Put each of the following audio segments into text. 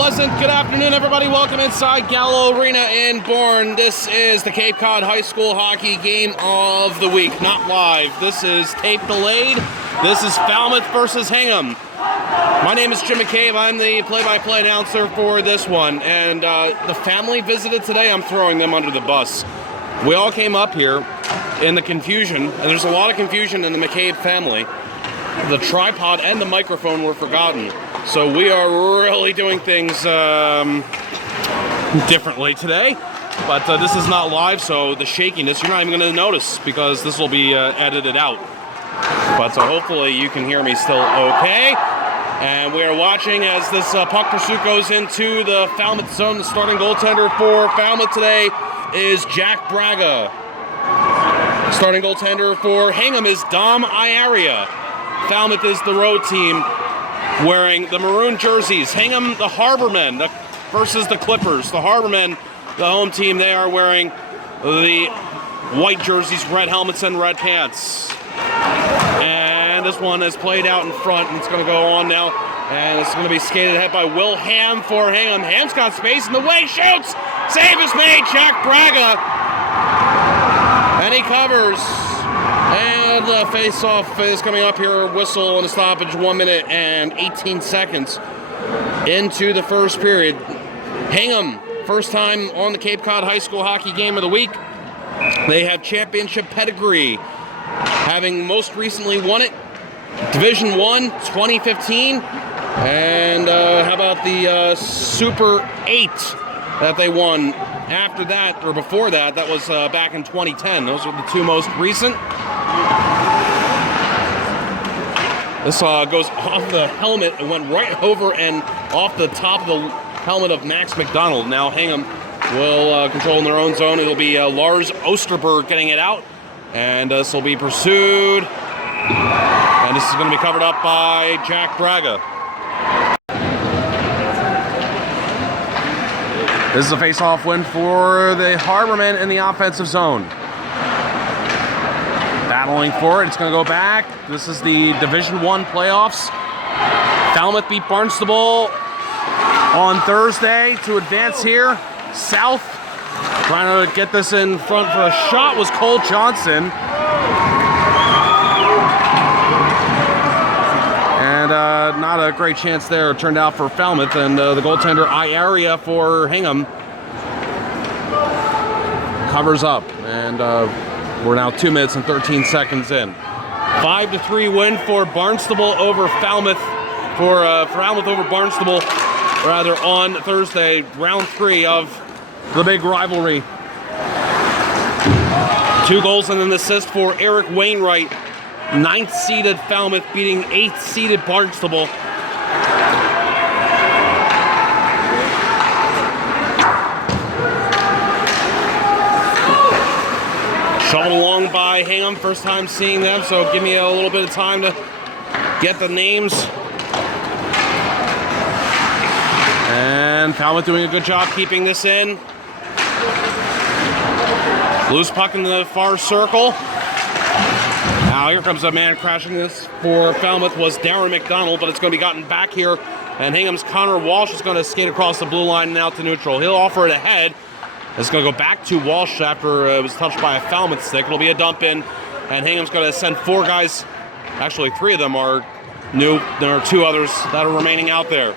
pleasant good afternoon, everybody. Welcome inside Gallo Arena in Bourne. This is the Cape Cod High School Hockey Game of the Week. Not live. This is tape delayed. This is Falmouth versus Hingham. My name is Jim McCabe. I'm the play-by-play announcer for this one. And the family visited today. I'm throwing them under the bus. We all came up here in the confusion, and there's a lot of confusion in the McCabe family. The tripod and the microphone were forgotten. So we are really doing things differently today. But this is not live, so the shakiness, you're not even going to notice because this will be edited out. But hopefully you can hear me still okay. And we are watching as this puck pursuit goes into the Falmouth zone. The starting goaltender for Falmouth today is Jack Braga. Starting goaltender for Hingham is Dom Iaria. Falmouth is the road team wearing the maroon jerseys. Hingham, the Harbormen versus the Clippers. The Harbormen, the home team, they are wearing the white jerseys, red helmets, and red pants. And this one is played out in front, and it's going to go on now. And it's going to be skated ahead by Will Ham for Hingham. Ham's got space in the way, shoots! Save is made, Jack Braga. And he covers. And the face-off is coming up here. Whistle and a stoppage, 1 minute and 18 seconds into the first period. Hingham, first time on the Cape Cod High School Hockey Game of the Week. They have championship pedigree, having most recently won it, Division 1, 2015. And how about the Super 8 that they won after that, or before that? That was back in 2010. Those are the two most recent. This goes off the helmet and went right over and off the top of the helmet of Max McDonald. Now Hingham will control in their own zone. It'll be Lars Osterberg getting it out. And this will be pursued. And this is going to be covered up by Jack Braga. This is a face-off win for the Harbormen in the offensive zone. Battling for it. It's going to go back. This is the Division 1 playoffs. Falmouth beat Barnstable on Thursday to advance here. South trying to get this in front for a shot was Cole Johnson. And not a great chance there. It turned out for Falmouth. And the goaltender Iaria for Hingham covers up. And we're now 2 minutes and 13 seconds in. 5-3 win for Barnstable over Falmouth. For Falmouth over Barnstable, rather, on Thursday, round 3 of the big rivalry. 2 goals and an assist for Eric Wainwright. 9th-seeded Falmouth beating 8th-seeded Barnstable. Shoveled along by Hingham, first time seeing them, so give me a little bit of time to get the names. And Falmouth doing a good job keeping this in. Loose puck in the far circle. Now here comes a man crashing this for Falmouth was Darren McDonald, but it's going to be gotten back here. And Hingham's Connor Walsh is going to skate across the blue line and out to neutral. He'll offer it ahead. It's going to go back to Walsh after it was touched by a Falmouth stick. It'll be a dump in, and Hingham's going to send 4 guys. Actually, 3 of them are new. There are 2 others that are remaining out there.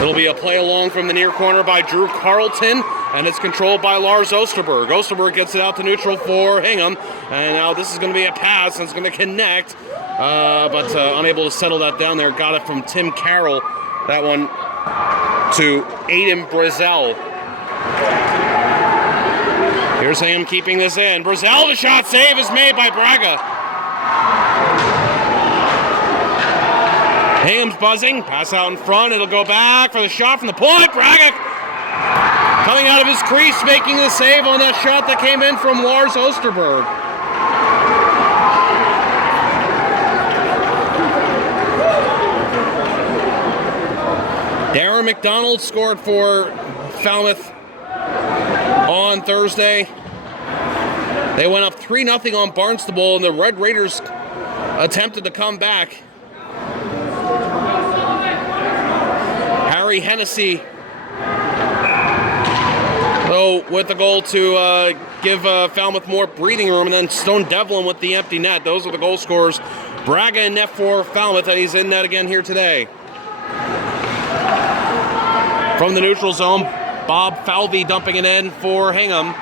It'll be a play along from the near corner by Drew Carlton, and it's controlled by Lars Osterberg. Osterberg gets it out to neutral for Hingham, and now this is going to be a pass, and it's going to connect. But unable to settle that down there. Got it from Tim Carroll. That one to Aiden Brazel. Here's Hingham keeping this in. Brazel, the shot save is made by Braga. Hingham's buzzing. Pass out in front. It'll go back for the shot from the point. Braga coming out of his crease, making the save on that shot that came in from Lars Osterberg. Darren McDonald scored for Falmouth on Thursday. They went up 3-0 on Barnstable, and the Red Raiders attempted to come back. Harry Hennessy, though, with the goal to give Falmouth more breathing room, and then Stone Devlin with the empty net. Those are the goal scorers. Braga in net for Falmouth, and he's in net again here today. From the neutral zone, Bob Falvey dumping it in for Hingham.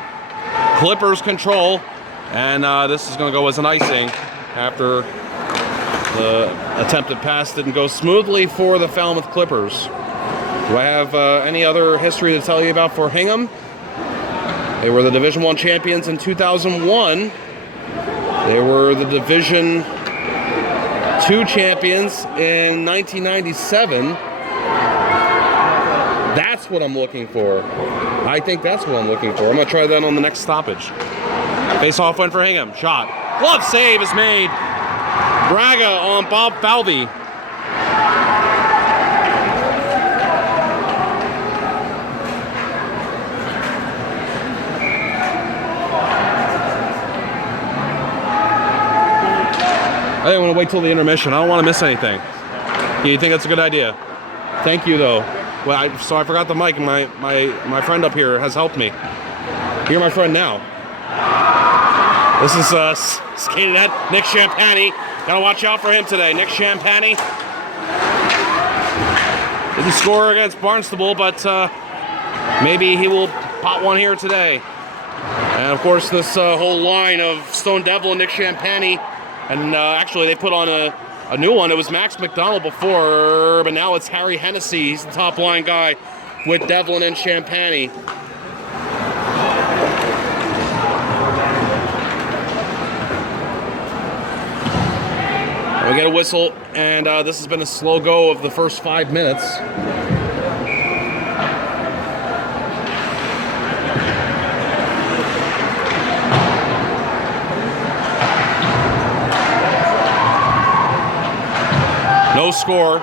Clippers control, and this is going to go as an icing after the attempted pass didn't go smoothly for the Falmouth Clippers. Do I have any other history to tell you about for Hingham? They were the Division I champions in 2001. They were the Division II champions in 1997. That's what I'm looking for. I think that's what I'm looking for. I'm going to try that on the next stoppage. Face-off went for Hingham. Shot. Glove save is made. Braga on Bob Falvey. I didn't want to wait till the intermission. I don't want to miss anything. You think that's a good idea? Thank you, though. Well, I forgot the mic. My friend up here has helped me. You're my friend now. This is skated at Nick Champagny. Gotta watch out for him today. Nick Champagny didn't score against Barnstable, but maybe he will pot one here today. And of course, this whole line of Stone Devil and Nick Champagny, and actually they put on a new one. It was Max McDonald before, but now it's Harry Hennessy. He's the top line guy with Devlin and Champagny. We get a whistle, and this has been a slow go of the first 5 minutes. No score.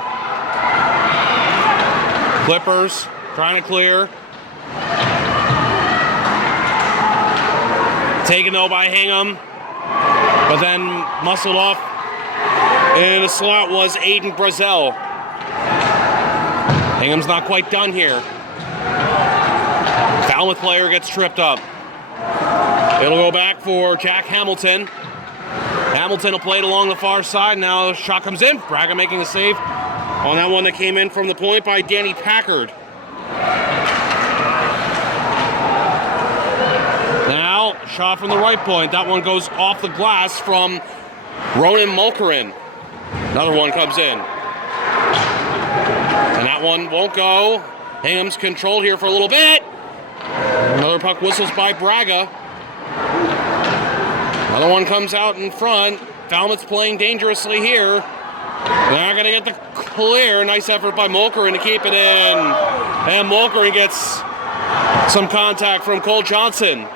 Clippers trying to clear. Taken though by Hingham, but then muscled off. In the slot was Aiden Brazel. Hingham's not quite done here. Falmouth player gets tripped up. It'll go back for Jack Hamilton. Hamilton will play it along the far side. Now the shot comes in. Braga making a save on that one that came in from the point by Danny Packard. Now, shot from the right point. That one goes off the glass from Ronan Mulkerin. Another one comes in. And that one won't go. Hingham's controlled here for a little bit. Another puck whistles by Braga. Another one comes out in front. Falmouth's playing dangerously here. They're going to get the clear. Nice effort by Mulkerin to keep it in. And Mulkerin gets some contact from Cole Johnson.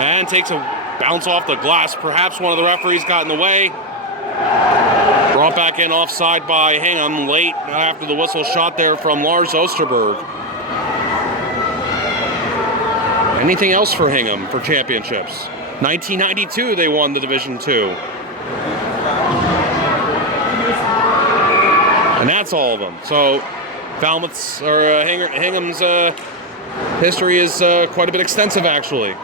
And takes a bounce off the glass. Perhaps one of the referees got in the way. Brought back in offside by Hingham late after the whistle shot there from Lars Osterberg. Anything else for Hingham for championships? 1992 they won the Division II. And that's all of them. So Falmouth's or Hingham's history is quite a bit extensive actually.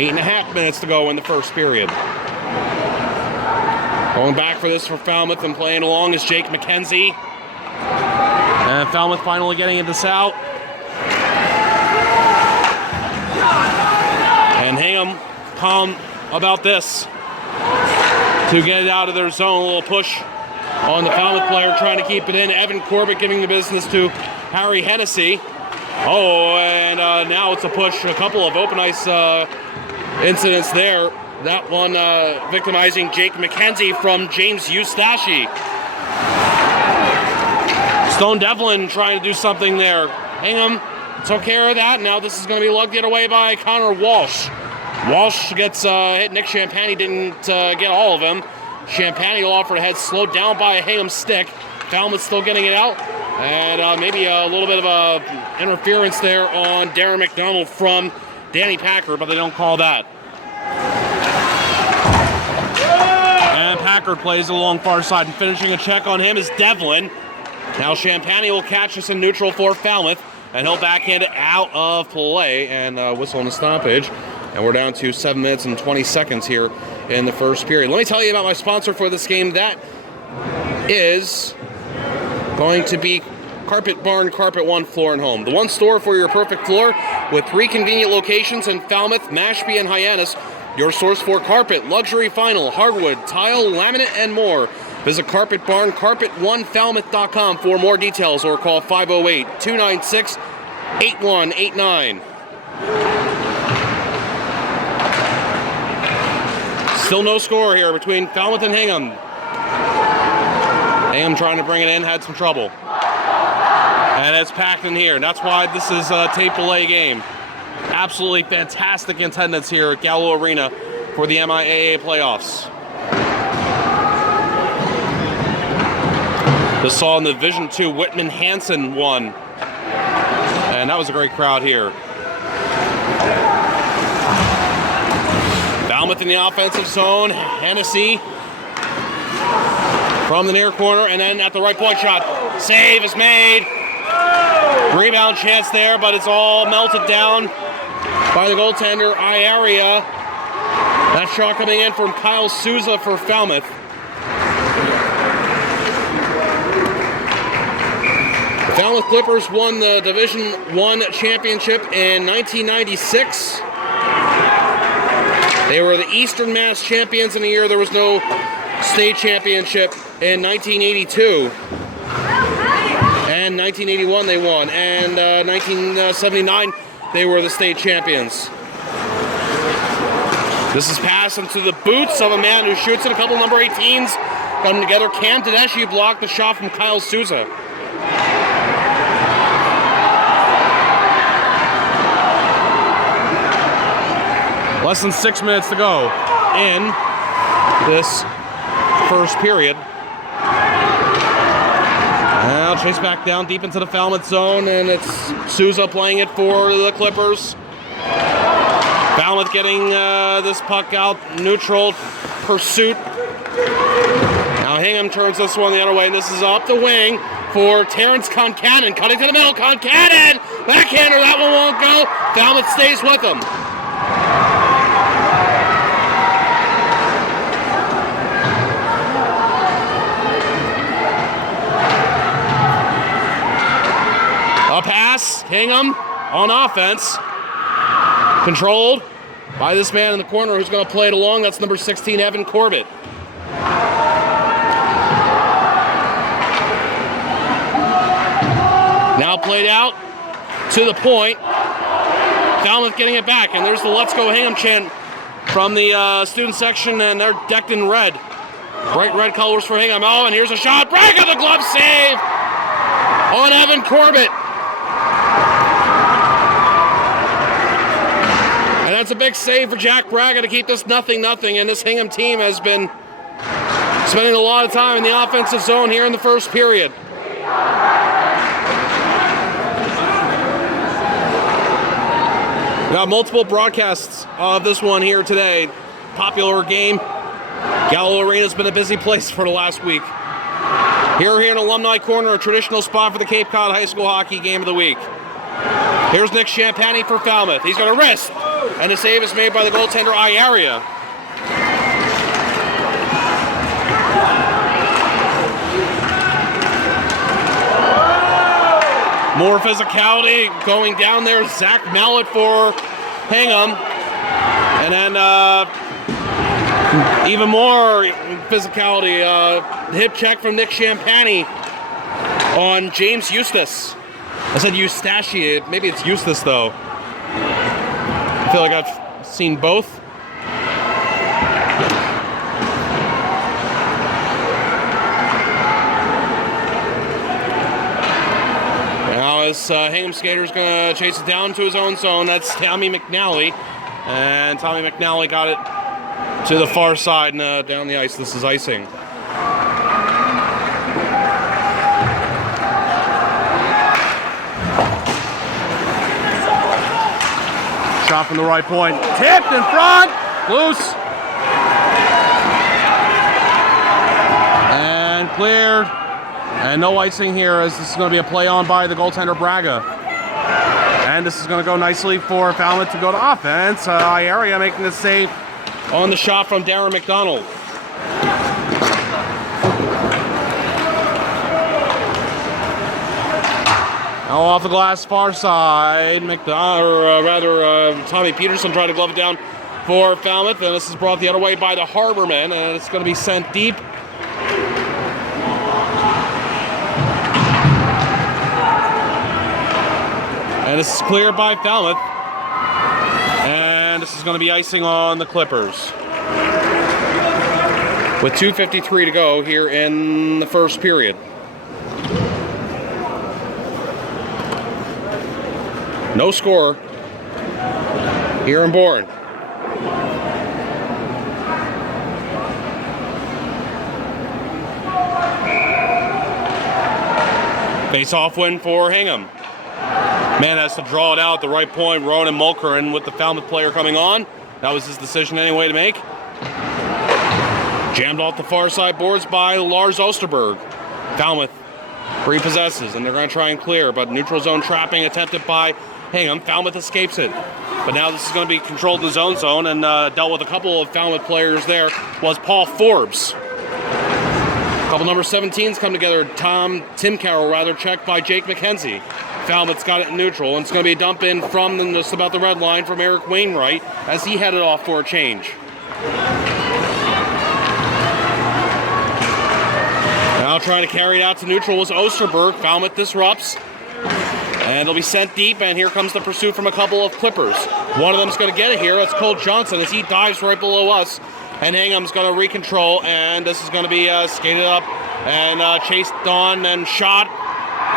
8.5 minutes to go in the first period. Going back for this for Falmouth and playing along is Jake McKenzie. And Falmouth finally getting it this out. And Hingham calm about this to get it out of their zone. A little push on the Falmouth player trying to keep it in. Evan Corbett giving the business to Harry Hennessy. Oh, and now it's a push. A couple of open ice incidents there. That one victimizing Jake McKenzie from James Eustache. Stone Devlin trying to do something there. Hingham took care of that. Now this is going to be lugged away by Connor Walsh. Walsh gets hit. Nick Champagny didn't get all of him. Champagny will offer to head, slowed down by a Hingham stick. Falmouth still getting it out. And maybe a little bit of interference there on Darren McDonald from Danny Packard, but they don't call that. And Packard plays along far side, and finishing a check on him is Devlin. Now Champagny will catch us in neutral for Falmouth, and he'll backhand it out of play and whistle on the stoppage. And we're down to 7 minutes and 20 seconds here in the first period. Let me tell you about my sponsor for this game. That is going to be Carpet Barn Carpet One Floor and Home. The one store for your perfect floor with 3 convenient locations in Falmouth, Mashpee, and Hyannis. Your source for carpet, luxury vinyl, hardwood, tile, laminate, and more. Visit Carpet Barn, carpet1falmouth.com for more details or call 508-296-8189. Still no score here between Falmouth and Hingham. Hingham trying to bring it in, had some trouble. And it's packed in here. And that's why this is a tape delay game. Absolutely fantastic attendance here at Gallo Arena for the MIAA playoffs. This saw in the Division II, Whitman-Hanson won. And that was a great crowd here. Falmouth in the offensive zone. Hennessy from the near corner, and then at the right point shot. Save is made. Rebound chance there, but it's all melted down by the goaltender, Iaria. That shot coming in from Kyle Souza for Falmouth. The Falmouth Clippers won the Division I championship in 1996. They were the Eastern Mass champions in the year there was no state championship in 1982. And 1981 they won. And 1979 they were the state champions. This is passed into the boots of a man who shoots it. A couple number 18s come together. Cam Tedeschi blocked the shot from Kyle Souza. Less than 6 minutes to go in this first period. Now chase back down deep into the Falmouth zone, and it's Souza playing it for the Clippers. Falmouth getting this puck out, neutral pursuit. Now Hingham turns this one the other way, and this is up the wing for Terrence Concannon. Cutting to the middle, Concannon! Backhander, that one won't go. Falmouth stays with him. A pass, Hingham on offense. Controlled by this man in the corner who's going to play it along. That's number 16, Evan Corbett. Now played out to the point. Falmouth getting it back, and there's the Let's Go Hingham chant from the student section, and they're decked in red. Bright red colors for Hingham. Oh, and here's a shot. Braga, the glove save on Evan Corbett. And that's a big save for Jack Braga to keep this 0-0. And this Hingham team has been spending a lot of time in the offensive zone here in the first period. We got multiple broadcasts of this one here today. Popular game. Gallo Arena's been a busy place for the last week. Here in Alumni Corner, a traditional spot for the Cape Cod High School Hockey Game of the Week. Here's Nick Champagny for Falmouth. He's going to wrist, and the save is made by the goaltender, Iaria. More physicality going down there. Zach Mallett for Hingham. And then even more physicality. Hip check from Nick Champagny on James Eustace. I said Eustache. Maybe it's Eustace, though. I feel like I've seen both. Now as Hingham skater's going to chase it down to his own zone. That's Tommy McNally. And Tommy McNally got it to the far side and down the ice. This is icing. shot from the right point. Tipped in front. Loose. And cleared. And no icing here, as this is going to be a play on by the goaltender Braga. And this is going to go nicely for Falmouth to go to offense. Area making the save on the shot from Darren McDonald. Now off the glass, far side. Tommy Peterson tried to glove it down for Falmouth, and this is brought the other way by the Harbormen, and it's going to be sent deep. And this is cleared by Falmouth. And this is going to be icing on the Clippers. With 2:53 to go here in the first period. No score here in Bourne. Face-off win for Hingham. Man has to draw it out at the right point. Ronan Mulkerin with the Falmouth player coming on. That was his decision anyway to make. Jammed off the far side boards by Lars Osterberg. Falmouth repossesses, and they're going to try and clear, but neutral zone trapping attempted by Hingham. Falmouth escapes it. But now this is going to be controlled in the zone, and dealt with a couple of Falmouth players there was Paul Forbes. A couple number 17s come together. Tim Carroll, checked by Jake McKenzie. Falmouth's got it in neutral, and it's going to be a dump in from just about the red line from Eric Wainwright as he headed off for a change. Now trying to carry it out to neutral was Osterberg. Falmouth disrupts, and it'll be sent deep, and here comes the pursuit from a couple of Clippers. One of them's going to get it here. That's Cole Johnson as he dives right below us, and Hingham's going to recontrol, and this is going to be skated up and chased on and shot.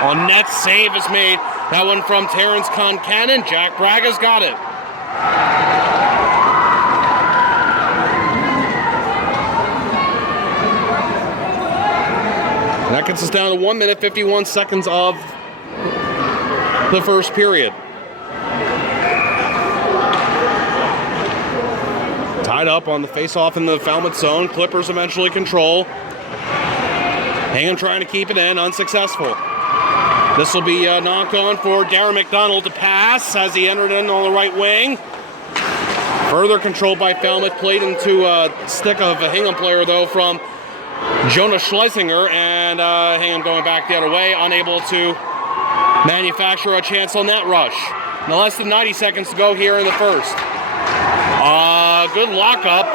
On net, save is made. That one from Terrence Concannon. Jack Braga's got it. And that gets us down to 1 minute, 51 seconds of the first period. Tied up on the face-off in the Falmouth zone. Clippers eventually control. Hingham trying to keep it in, unsuccessful. This will be knocked on for Darren McDonald to pass as he entered in on the right wing. Further controlled by Falmouth, played into a stick of a Hingham player, though, from Jonas Schlesinger, and Hingham going back the other way, unable to manufacture a chance on that rush. Now less than 90 seconds to go here in the first. Good lockup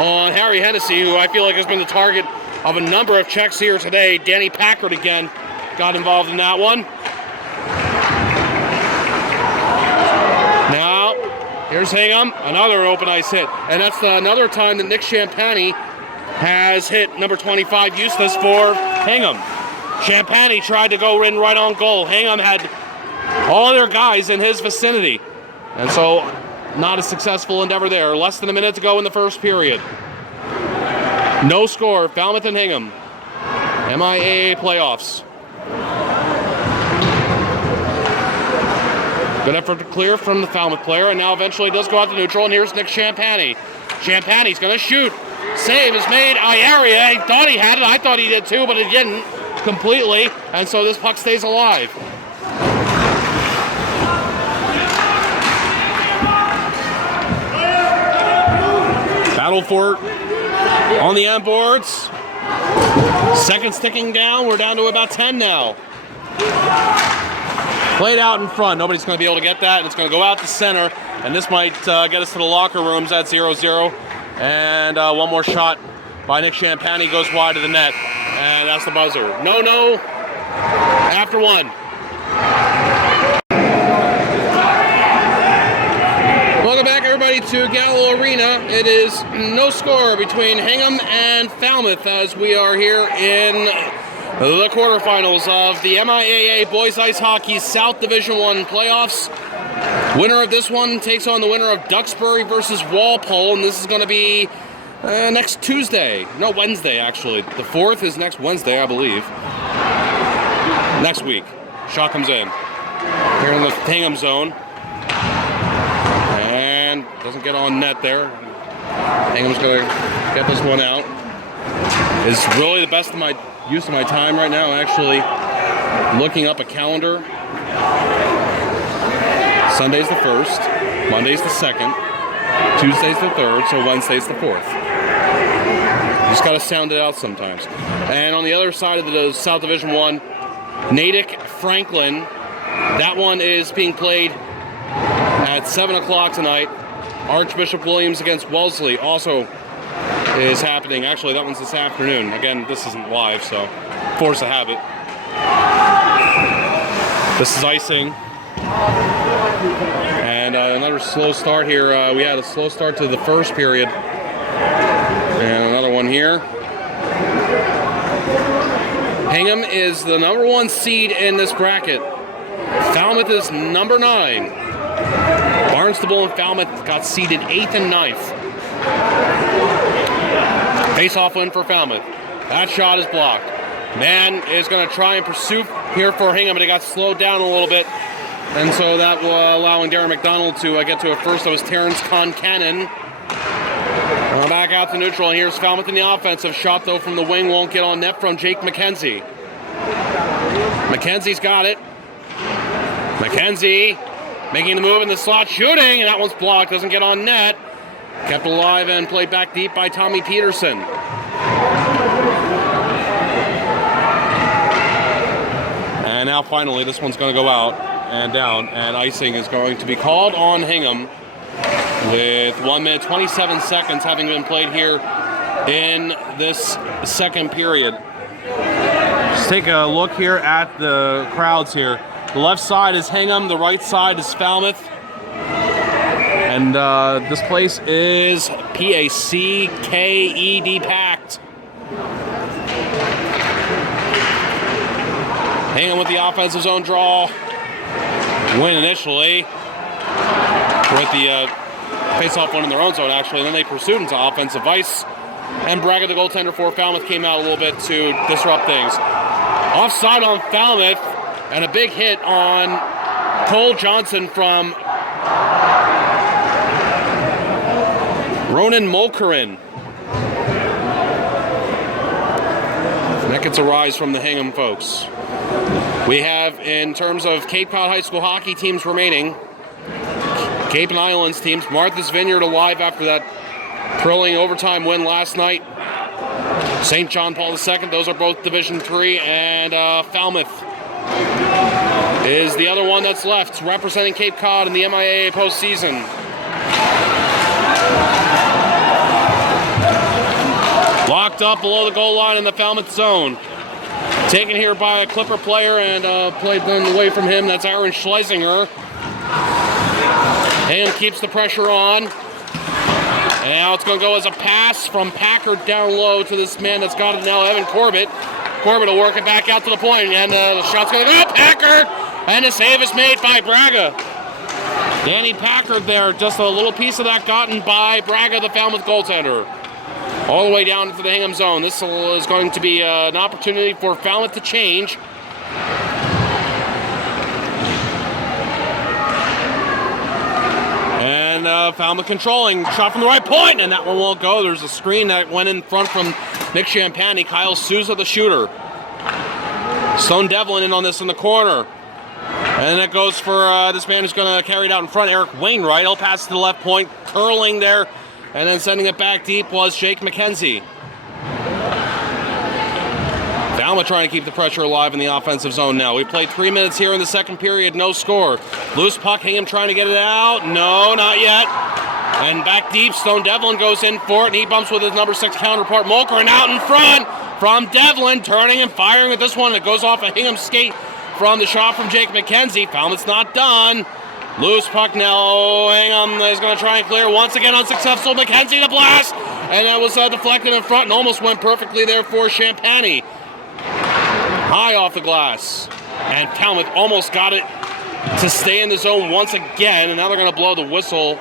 on Harry Hennessy, who I feel like has been the target of a number of checks here today. Danny Packard again got involved in that one. Now, here's Hingham, another open ice hit. And that's another time that Nick Champagny has hit number 25 Eustace for Hingham. Champagny tried to go in right on goal. Hingham had all their guys in his vicinity. And so, not a successful endeavor there. Less than a minute to go in the first period. No score, Falmouth and Hingham. MIAA playoffs. Good effort to clear from the Falmouth player, and now eventually does go out to neutral, and here's Nick Champagny. Champagny's going to shoot. Save is made. Area, he thought he had it. I thought he did too, but he didn't completely, and so this puck stays alive. Battle for on the end boards. Seconds ticking down. We're down to about 10 now. Played out in front. Nobody's going to be able to get that, and it's going to go out to center. And this might get us to the locker rooms at 0-0. And one more shot by Nick Champagny goes wide of the net. And that's the buzzer. No. After one. Welcome back, everybody, to Gallo Arena. It is no score between Hingham and Falmouth as we are here in the quarterfinals of the MIAA Boys Ice Hockey South Division I playoffs. Winner of this one takes on the winner of Duxbury versus Walpole, and this is going to be next Tuesday. No, Wednesday, actually. The 4th is next Wednesday, I believe. Next week. Shot comes in. Here in the Hingham zone. and doesn't get on net there. Hingham's going to get this one out. It's really the best of my use of my time right now, actually looking up a calendar. Sunday's the 1st, Monday's the 2nd, Tuesday's the 3rd, so Wednesday's the 4th. You just got to sound it out sometimes. And on the other side of the South Division 1, Natick Franklin, that one is being played at 7 o'clock tonight. Archbishop Williams against Wellesley also is happening. Actually, that one's this afternoon. Again, this isn't live, so force of habit. This is icing. And another slow start here. We had a slow start to the first period. And another one here. Hingham is the number 1 seed in this bracket. Falmouth is number 9. Barnstable and Falmouth got seeded 8th and 9th. Face-off win for Falmouth. That shot is blocked. Man is going to try and pursue here for Hingham, but it got slowed down a little bit. And so that will allowing Darren McDonald to get to it first. That was Terrence Concannon. Back out to neutral, and here's Falmouth in the offensive. Shot, though, from the wing. Won't get on net from Jake McKenzie. McKenzie's got it. McKenzie making the move in the slot, shooting, and that one's blocked. Doesn't get on net. Kept alive and played back deep by Tommy Peterson. And now finally this one's going to go out and down, and icing is going to be called on Hingham with 1 minute 27 seconds having been played here in this second period. Just take a look here at the crowds here. The left side is Hingham, the right side is Falmouth. And this place is PACKED packed. Hingham with the offensive zone draw. Win initially with the face-off one in their own zone, actually. And then they pursued into offensive ice. And Braga, the goaltender for Falmouth, came out a little bit to disrupt things. Offside on Falmouth, and a big hit on Cole Johnson from Ronan Mulkerin. And that gets a rise from the Hingham folks. We have, in terms of Cape Cod High School hockey teams remaining, Cape and Islands teams, Martha's Vineyard alive after that thrilling overtime win last night. St. John Paul II, those are both Division III, and Falmouth is the other one that's left, representing Cape Cod in the MIAA postseason. Locked up below the goal line in the Falmouth zone. Taken here by a Clipper player and played then away from him. That's Aaron Schlesinger. And keeps the pressure on. And now it's going to go as a pass from Packard down low to this man that's got it now, Evan Corbett. Corbett will work it back out to the point, and the shot's going to go Packard! And the save is made by Braga. Danny Packard there, just a little piece of that gotten by Braga, the Falmouth goaltender. All the way down to the Hingham zone. This is going to be an opportunity for Falmouth to change. And Falmouth controlling. Shot from the right point, and that one won't go. There's a screen that went in front from Nick Champagny. Kyle Souza, the shooter. Stone Devlin in on this in the corner. And it goes for this man who's going to carry it out in front, Eric Wainwright. He'll pass to the left point, curling there. And then sending it back deep was Jake McKenzie. Falmouth trying to keep the pressure alive in the offensive zone now. We played 3 minutes here in the second period, no score. Loose puck, Hingham trying to get it out. No, not yet. And back deep, Stone Devlin goes in for it, and he bumps with his number 6 counterpart, Mulkerin, out in front from Devlin, turning and firing at this one. It goes off a Hingham skate from the shot from Jake McKenzie. Falmouth's not done. Loose puck now. Hingham is going to try and clear. Once again unsuccessful. McKenzie to blast. And that was deflected in front and almost went perfectly there for Champagny. High off the glass. And Falmouth almost got it to stay in the zone once again. And now they're going to blow the whistle.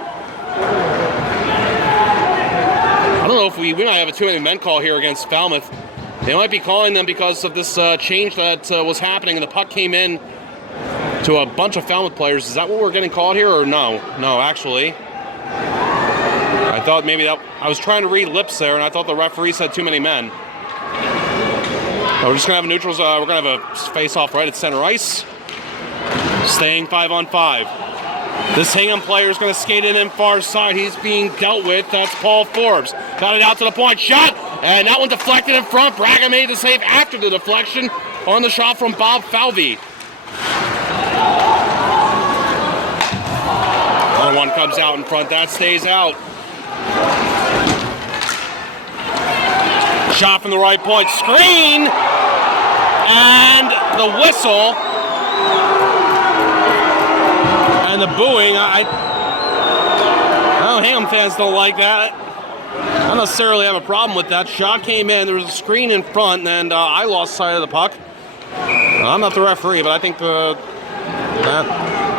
I don't know if we might have a 2-man men call here against Falmouth. They might be calling them because of this change that was happening. And the puck came in to a bunch of Falmouth players. Is that what we're getting called here or no? No, actually. I thought maybe that I was trying to read lips there, and I thought the referee said too many men. We're just gonna have a neutrals. We're gonna have a face-off right at center ice, staying 5-on-5. This Hingham player is gonna skate in far side. He's being dealt with. That's Paul Forbes. Got it out to the point. Shot, and that one deflected in front. Braga made the save after the deflection on the shot from Bob Falvey. Another one comes out in front. That stays out. Shot from the right point. Screen! And the whistle. And the booing. I know Hingham fans don't like that. I don't necessarily have a problem with that. Shot came in. There was a screen in front, and I lost sight of the puck. I'm not the referee, but I think that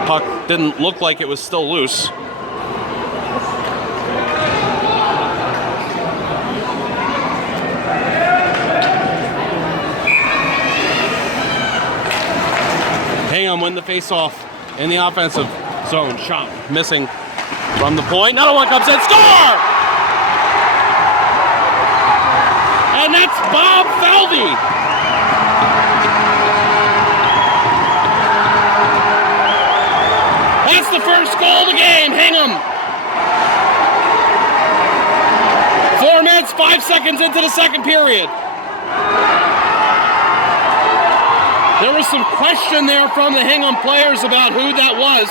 puck didn't look like it was still loose. Hingham win the face-off in the offensive zone. Shot missing from the point. Another one comes in. Score! And that's Bob Falvey. That's the first goal of the game, Hingham. 4 minutes, 5 seconds into the second period. There was some question there from the Hingham players about who that was,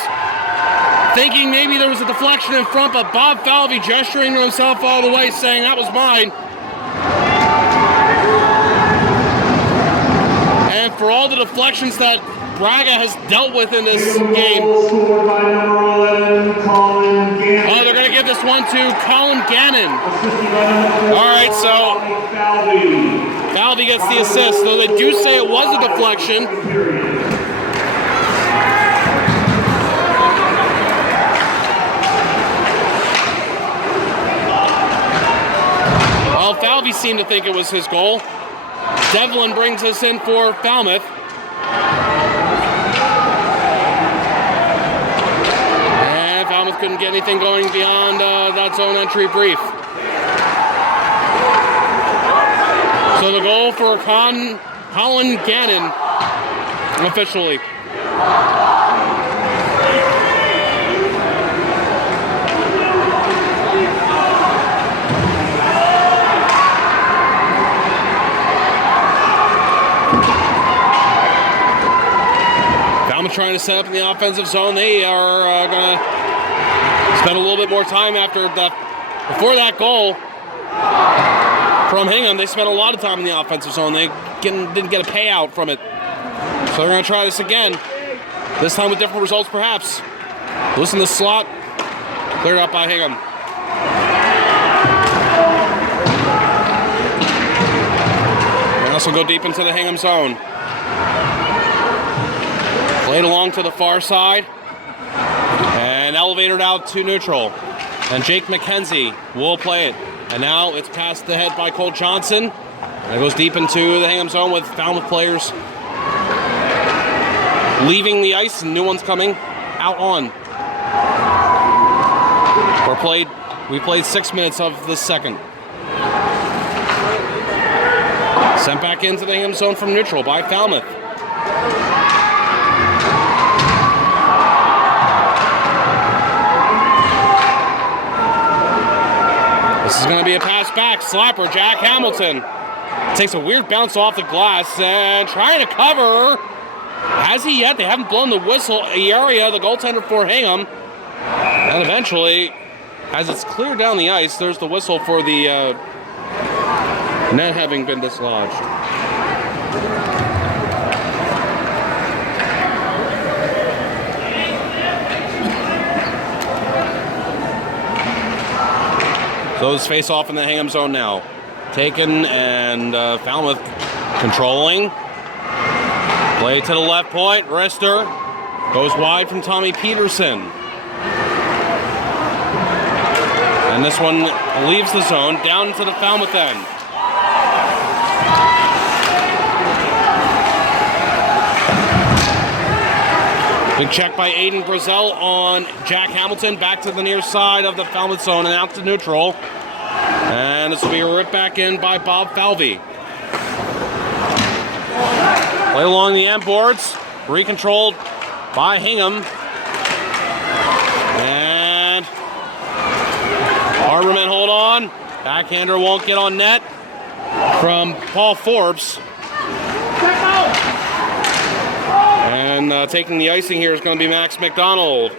thinking maybe there was a deflection in front, but Bob Falvey gesturing to himself all the way, saying that was mine. And for all the deflections that Braga has dealt with in this game. They're going to give this one to Colin Gannon. All right, so Falvey gets the assist, though they do say it was a deflection. Well, Falvey seemed to think it was his goal. Devlin brings us in for Falmouth. Couldn't get anything going beyond that zone entry brief. So the goal for Colin Gannon officially. Falmouth trying to set up in the offensive zone. They are going to spent a little bit more time before that goal from Hingham. They spent a lot of time in the offensive zone. They didn't get a payout from it. So they're going to try this again. This time with different results, perhaps. Loosen the slot. Cleared up by Hingham. They also go deep into the Hingham zone. Played along to the far side. And elevated out to neutral. And Jake McKenzie will play it. And now it's passed ahead by Cole Johnson. And it goes deep into the Hingham zone with Falmouth players leaving the ice and new ones coming out on. We played 6 minutes of the second. Sent back into the Hingham zone from neutral by Falmouth. This is going to be a pass back. Slapper, Jack Hamilton. Takes a weird bounce off the glass and trying to cover. Has he yet? They haven't blown the whistle. Iaria, the goaltender for Hingham. And eventually, as it's cleared down the ice, there's the whistle for the net having been dislodged. So it's face off in the Hingham zone now. Taken and Falmouth controlling. Play to the left point. Rister goes wide from Tommy Peterson. And this one leaves the zone down to the Falmouth end. Big check by Aiden Brazel on Jack Hamilton. Back to the near side of the Falmouth zone and out to neutral. And this will be ripped back in by Bob Falvey. Play along the end boards. Recontrolled by Hingham. And Harberman hold on. Backhander won't get on net from Paul Forbes. And taking the icing here is going to be Max McDonald.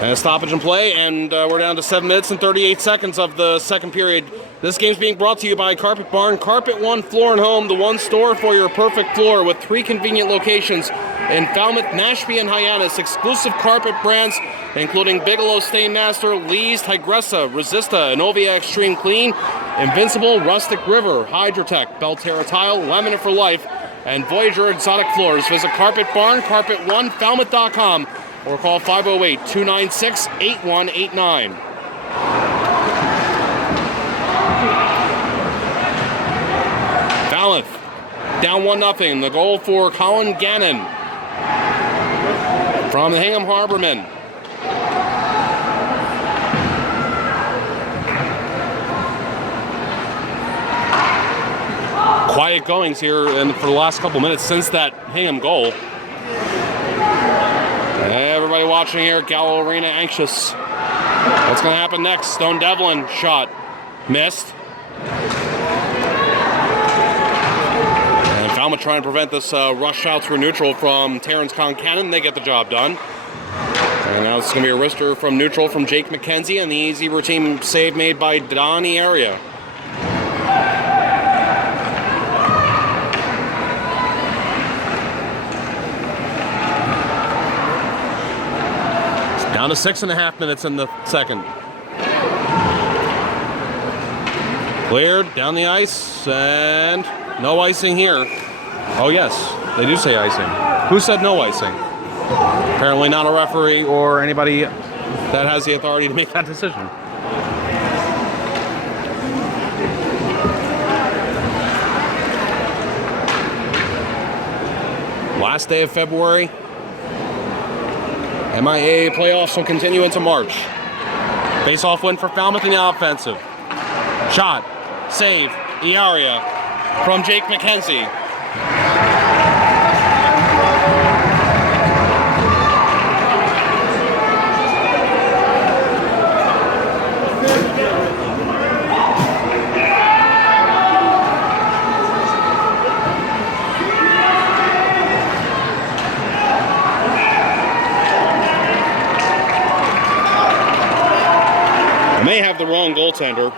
And a stoppage in play, and we're down to 7 minutes and 38 seconds of the second period. This game's being brought to you by Carpet Barn. Carpet One Floor and Home, the one store for your perfect floor with 3 convenient locations in Falmouth, Mashpee, and Hyannis. Exclusive carpet brands including Bigelow Stainmaster, Lee's, Tigressa, Resista, Inovia Extreme Clean, Invincible, Rustic River, Hydrotech, Belterra Tile, Laminate for Life, and Voyager Exotic Floors. Visit Carpet Barn, carpet1falmouth.com, or call 508-296-8189. Falmouth down 1-0. The goal for Colin Gannon from the Hingham Harbormen. Quiet goings here for the last couple minutes since that Hingham goal. Everybody watching here, Gallo Arena anxious. What's going to happen next? Stone Devlin shot. Missed. And Falmouth trying to prevent this rush out through neutral from Terrence Concannon. They get the job done. And now it's going to be a wrister from neutral from Jake McKenzie, and the easy routine save made by Donnie Area. Down to 6.5 minutes in the second. Cleared down the ice, and no icing here. Oh yes, they do say icing. Who said no icing? Apparently not a referee or anybody that has the authority to make that decision. Last day of February. MIA playoffs will continue into March. Face-off win for Falmouth in the offensive. Shot, save, Iaria from Jake McKenzie. I may have the wrong goaltender.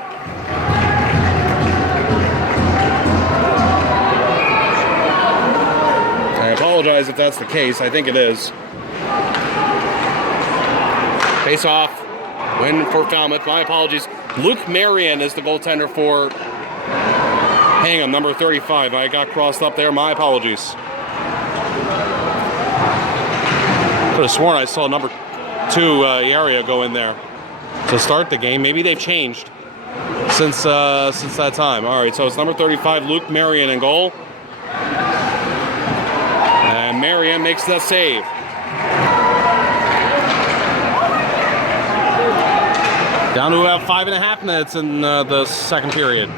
I apologize if that's the case. I think it is. Face off. Win for Falmouth. My apologies. Luke Marion is the goaltender for Hingham, number 35. I got crossed up there. My apologies. Could have sworn I saw number 2 area go in there to start the game. Maybe they've changed since that time. All right, so it's number 35, Luke Marion in goal. And Marion makes the save. Down to about 5.5 minutes in the second period.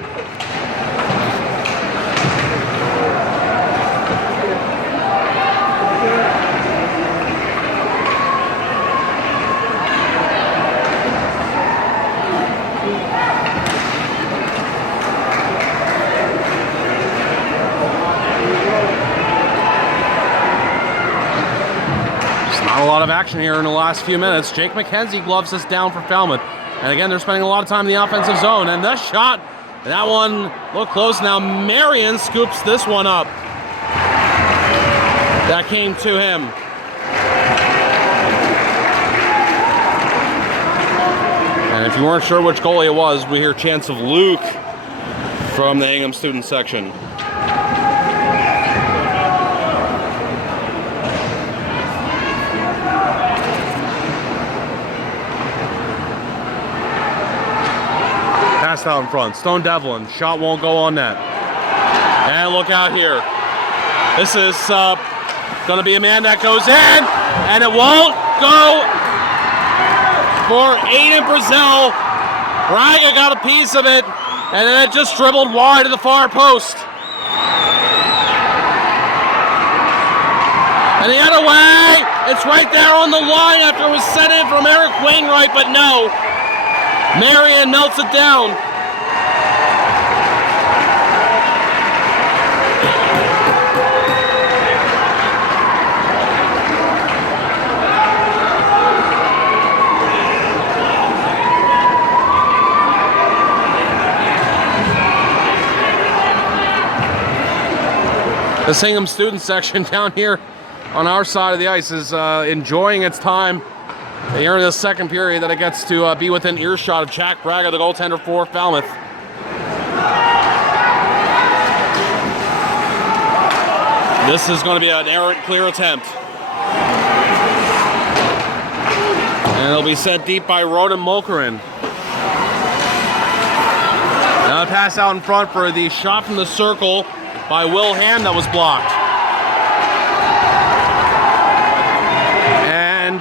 Not a lot of action here in the last few minutes. Jake McKenzie gloves this down for Falmouth. And again, they're spending a lot of time in the offensive zone. And the shot, that one looked close. Now Marion scoops this one up. That came to him. And if you weren't sure which goalie it was, we hear chants of Luke from the Hingham student section. Passed out in front. Stone Devlin. Shot won't go on net. And look out here. This is Gonna be a man that goes in, and it won't go for Aiden Brazil. Braga got a piece of it, and then it just dribbled wide to the far post. And the other way, it's right there on the line after it was sent in from Eric Wainwright, but no. Marion melts it down. The Hingham student section down here on our side of the ice is enjoying its time here in the second period that it gets to be within earshot of Jack Braga, the goaltender for Falmouth. This is going to be an errant clear attempt. And it'll be sent deep by Roden Mulkerin. Now a pass out in front for the shot from the circle by Will Ham that was blocked. And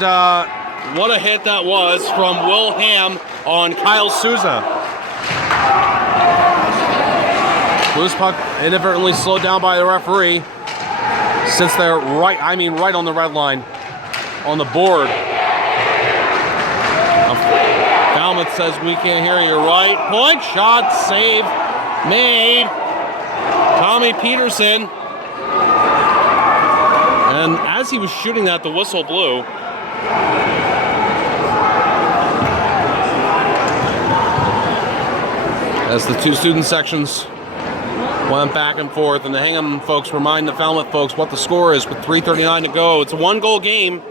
what a hit that was from Will Ham on Kyle Souza. Loose puck inadvertently slowed down by the referee. Since they're right on the red line on the board. Falmouth says we can't hear you. Right point shot, save made. Tommy Peterson. And as he was shooting that, the whistle blew. As the two student sections went back and forth, and the Hingham folks remind the Falmouth folks what the score is with 3:39 to go. It's a one-goal game.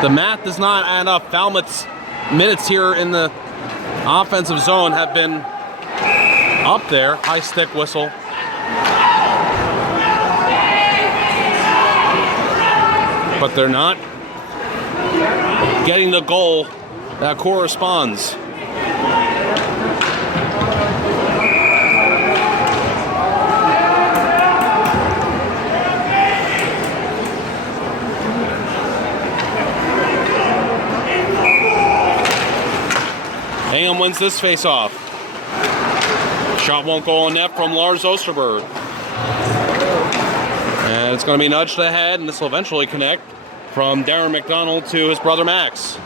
The math does not add up. Falmouth's minutes here in the offensive zone have been up there. High stick whistle. But they're not getting the goal that corresponds. Hingham wins this face-off. Shot won't go on net from Lars Osterberg. And it's going to be nudged ahead, and this will eventually connect from Darren McDonald to his brother Max.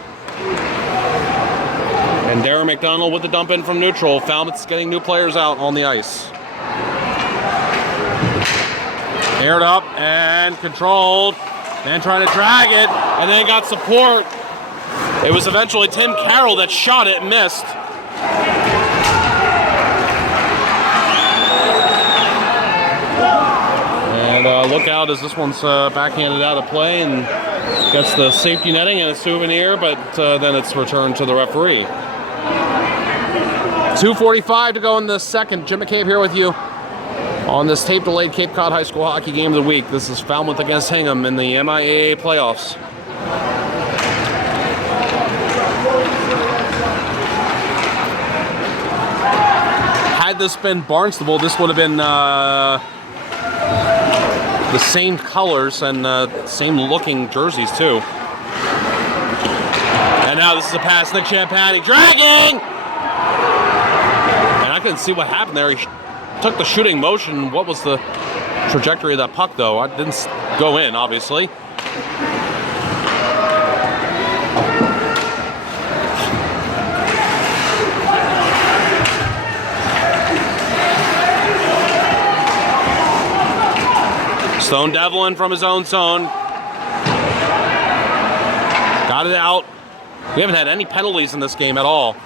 And Darren McDonald with the dump in from neutral. Falmouth's getting new players out on the ice. Aired up and controlled. Man trying to drag it, and then got support. It was eventually Tim Carroll that shot it and missed. And look out as this one's backhanded out of play and gets the safety netting and a souvenir, but then it's returned to the referee. 2:45 to go in the second. Jim McCabe here with you on this tape-delayed Cape Cod High School Hockey Game of the Week. This is Falmouth against Hingham in the MIAA playoffs. Had this been Barnstable, this would have been the same colors and same looking jerseys too. And now this is a pass, Nick Champagny dragging! And I couldn't see what happened there. He took the shooting motion. What was the trajectory of that puck though? It didn't go in, obviously. Stone Devlin from his own zone. Got it out. We haven't had any penalties in this game at all.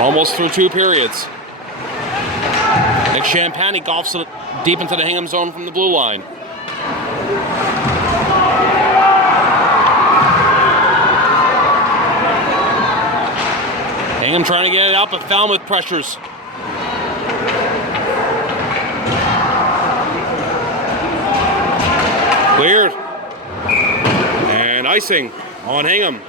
Almost through two periods. Nick Champagny golfs it deep into the Hingham zone from the blue line. Hingham trying to get it out, but Falmouth pressures. Cleared. And icing on Hingham.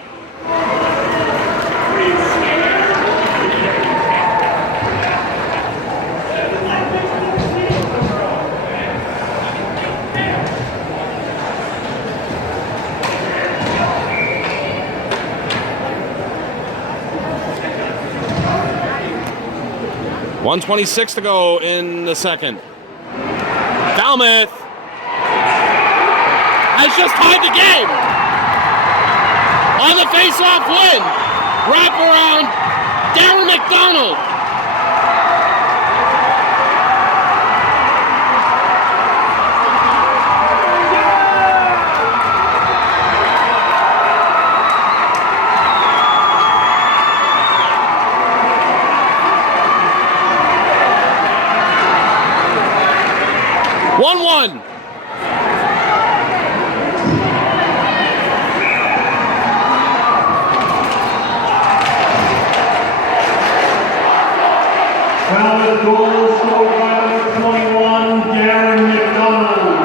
.126 to go in the second. Falmouth has just tied the game. On the face-off win. Wrap around Darren McDonald. One. Falmouth goal scored by number 21, Darren McDonald.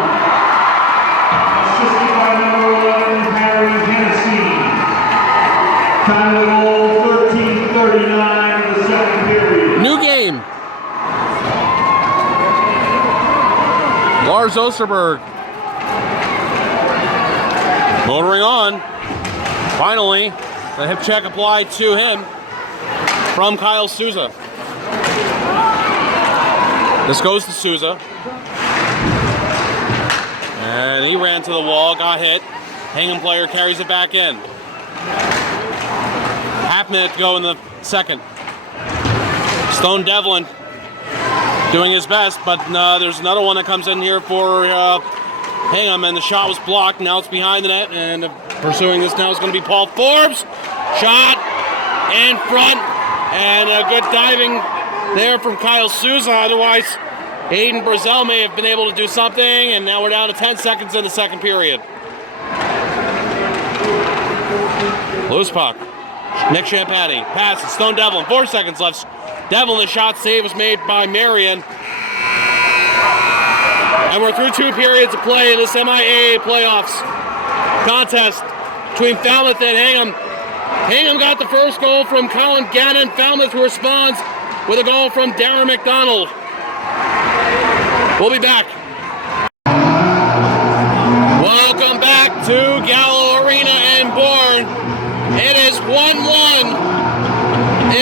Assisted by number 11, Harry Hennessy. Time of goal 13:39 of the second period. New game. Lars Osterberg. Motoring on. Finally, the hip check applied to him from Kyle Souza. This goes to Souza. And he ran to the wall, got hit. Hingham player carries it back in. Half minute to go in the second. Stone Devlin doing his best, but there's another one that comes in here for Hingham, and the shot was blocked. Now it's behind the net, and pursuing this now is going to be Paul Forbes. Shot in front, and a good diving there from Kyle Souza. Otherwise, Aiden Brazel may have been able to do something, and now we're down to 10 seconds in the second period. Loose puck. Nick Champati passes. Stone Devlin, 4 seconds left. Devlin, the shot save was made by Marion. And we're through 2 periods of play in this MIAA playoffs contest between Falmouth and Hingham. Hingham got the first goal from Colin Gannon. Falmouth responds with a goal from Darren McDonald. We'll be back. Welcome back to Gallo Arena in Bourne. It is 1-1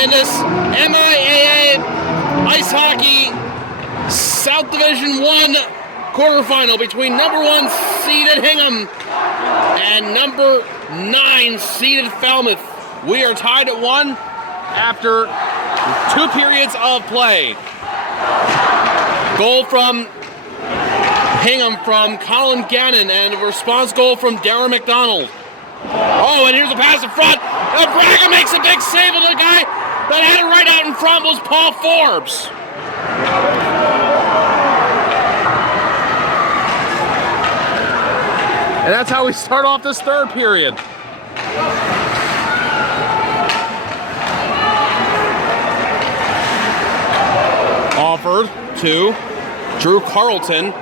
in this MIAA Ice Hockey South Division 1 quarterfinal between number 1 seeded Hingham and number 9 seeded Falmouth. We are tied at 1 after 2 periods of play. Goal from Hingham from Colin Gannon, and a response goal from Darren McDonald. Oh, and here's a pass in front. Braga makes a big save, and the guy that had it right out in front was Paul Forbes. And that's how we start off this third period. Offered to Drew Carlton,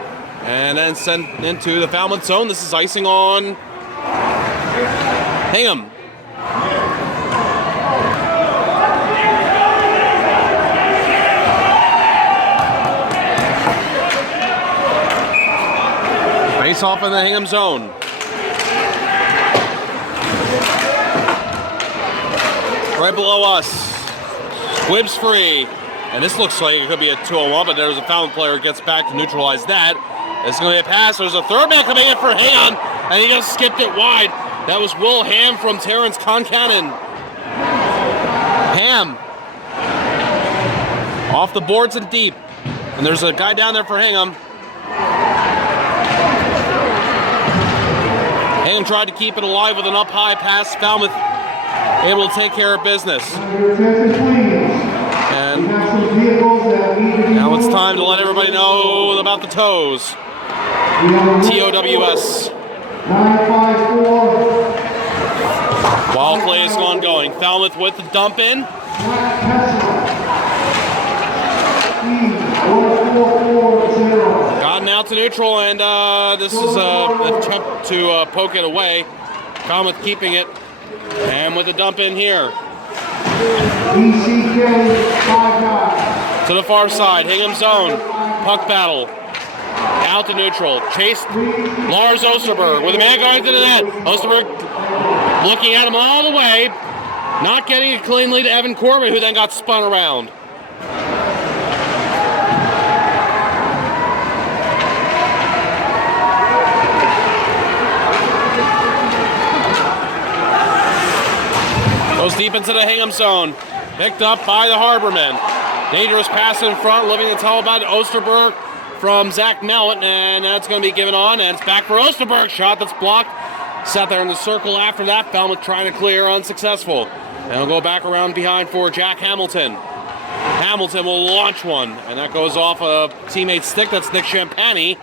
and then sent into the Falmouth zone. This is icing on Hingham. Face off in the Hingham zone. Right below us, Squibs free. And this looks like it could be a 2-on-1, but there's a Falmouth player who gets back to neutralize that. It's going to be a pass. There's a third man coming in for Hingham, and he just skipped it wide. That was Will Ham from Terrence Concannon. Ham off the boards and deep. And there's a guy down there for Hingham. Hingham tried to keep it alive with an up-high pass. Falmouth able to take care of business. And now it's time to let everybody know about the toes. TOWS. Wild play is ongoing. Falmouth with the dump in. Gotten out to neutral, and this is an attempt to poke it away. Falmouth keeping it, and with the dump in here. To the far side, Hingham zone, puck battle. Out to neutral, chased Lars Osterberg with a man going to the net. Osterberg looking at him all the way, not getting it cleanly to Evan Corbett, who then got spun around. Goes deep into the Hingham zone, picked up by the Harbormen. Dangerous pass in front, living to tell about Osterberg from Zach Mellett, and that's going to be given on, and it's back for Osterberg. Shot that's blocked. Sat there in the circle after that. Falmouth trying to clear, unsuccessful. And he'll go back around behind for Jack Hamilton. Hamilton will launch one, and that goes off a teammate's stick. That's Nick Champagny.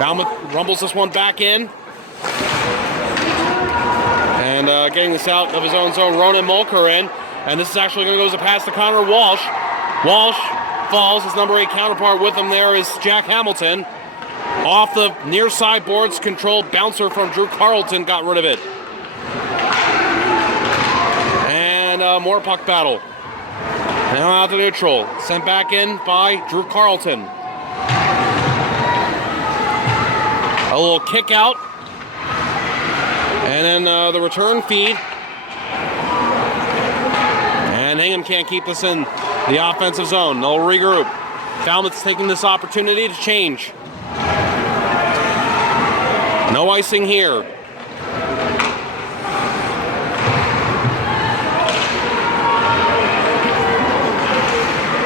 Falmouth rumbles this one back in. And getting this out of his own zone, Ronan Mulker in. And this is actually going to go as a pass to Connor Walsh. Walsh falls. His number 8 counterpart with him there is Jack Hamilton. Off the near side boards, controlled bouncer from Drew Carlton got rid of it. And more puck battle. Now out to neutral. Sent back in by Drew Carlton. A little kick out. And then the return feed. And Hingham can't keep this in the offensive zone. They'll regroup. Falmouth's taking this opportunity to change. No icing here.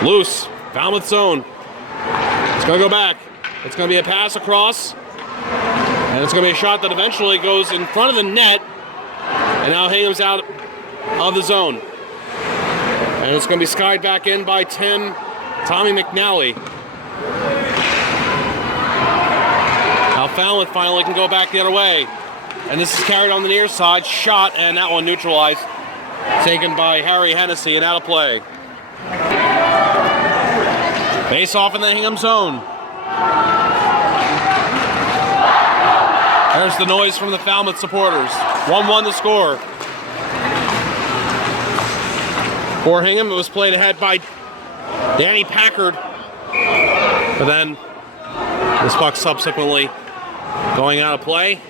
Loose. Falmouth zone. It's going to go back. It's going to be a pass across. And it's going to be a shot that eventually goes in front of the net. And now Hingham's out of the zone. And it's going to be skied back in by Tommy McNally. Now Falmouth finally can go back the other way. And this is carried on the near side. Shot, and that one neutralized. Taken by Harry Hennessy and out of play. Face off in the Hingham zone. There's the noise from the Falmouth supporters. 1-1 the score. For Hingham, it was played ahead by Danny Packard. But then this puck subsequently going out of play.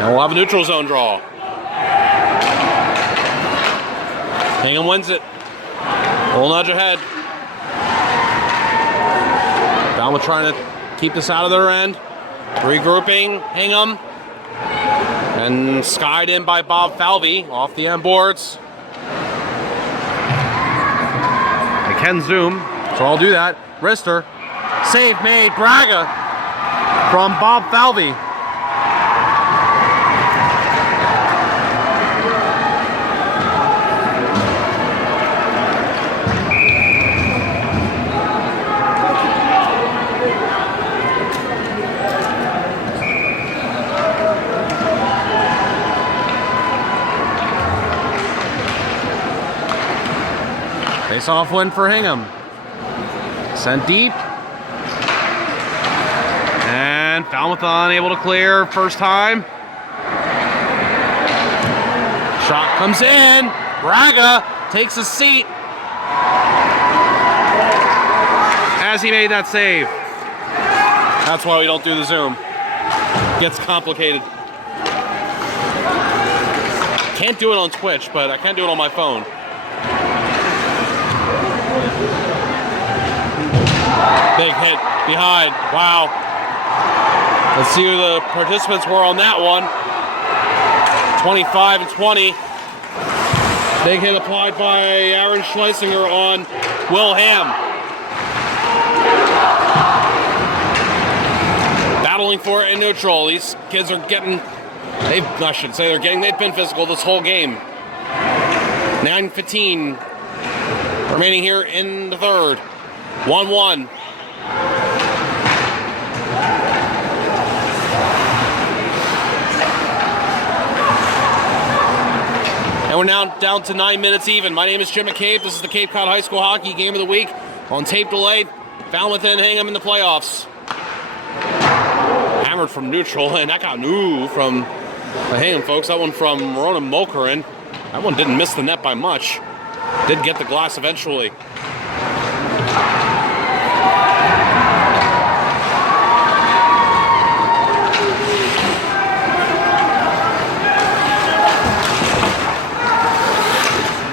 And we'll have a neutral zone draw. Hingham wins it. A little nudge ahead. Falmouth trying to keep this out of their end. Regrouping Hingham. And skied in by Bob Falvey off the end boards. I can zoom, so I'll do that. Wrister. Save made. Braga from Bob Falvey. Face-off win for Hingham. Sent deep. And Falmouth unable to clear first time. Shot comes in. Braga takes a seat as he made that save. That's why we don't do the zoom. Gets complicated. Can't do it on Twitch, but I can do it on my phone. Big hit behind. Wow. Let's see who the participants were on that one. 25 and 20. Big hit applied by Aaron Schleisinger on Will Ham. Battling for it in neutral. These kids are getting, they've been physical this whole game. 9:15 remaining here in the third. 1-1. And we're now down to 9 minutes even. My name is Jim McCabe. This is the Cape Cod High School Hockey Game of the Week on tape delay. Falmouth and Hingham in the playoffs. Hammered from neutral, and that got new from the Hingham folks. That one from Ronan Mokerin. That one didn't miss the net by much. Did get the glass eventually.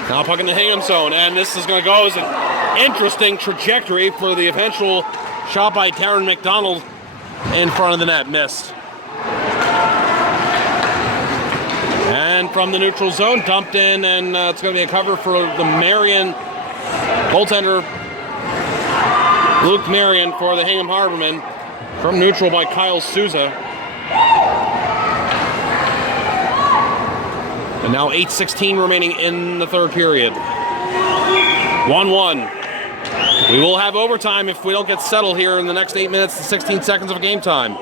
Now puck in the Hingham zone, and this is going to go as an interesting trajectory for the eventual shot by Darren McDonald in front of the net. Missed. And from the neutral zone, dumped in, and it's going to be a cover for the Marion goaltender, Luke Marion, for the Hingham Harbormen. From neutral by Kyle Souza. And now 8:16 remaining in the third period. 1-1. We will have overtime if we don't get settled here in the next 8 minutes and 16 seconds of game time.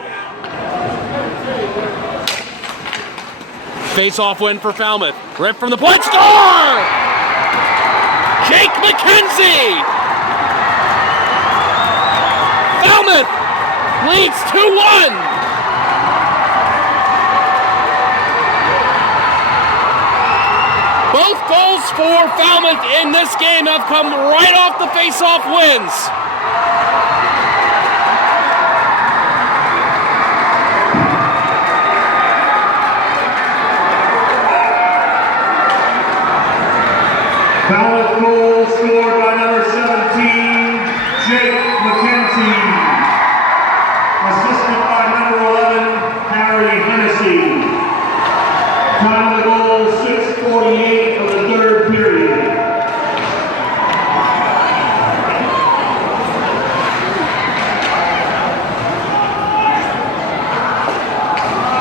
Face-off win for Falmouth. Rip from the point, score! Jake McKenzie! Falmouth leads 2-1! Both goals for Falmouth in this game have come right off the face-off wins. Falmouth goal scored by number 17, Jake McKenzie. Assisted by number 11, Harry Hennessy. Time of the goal, 6:48 of the third period.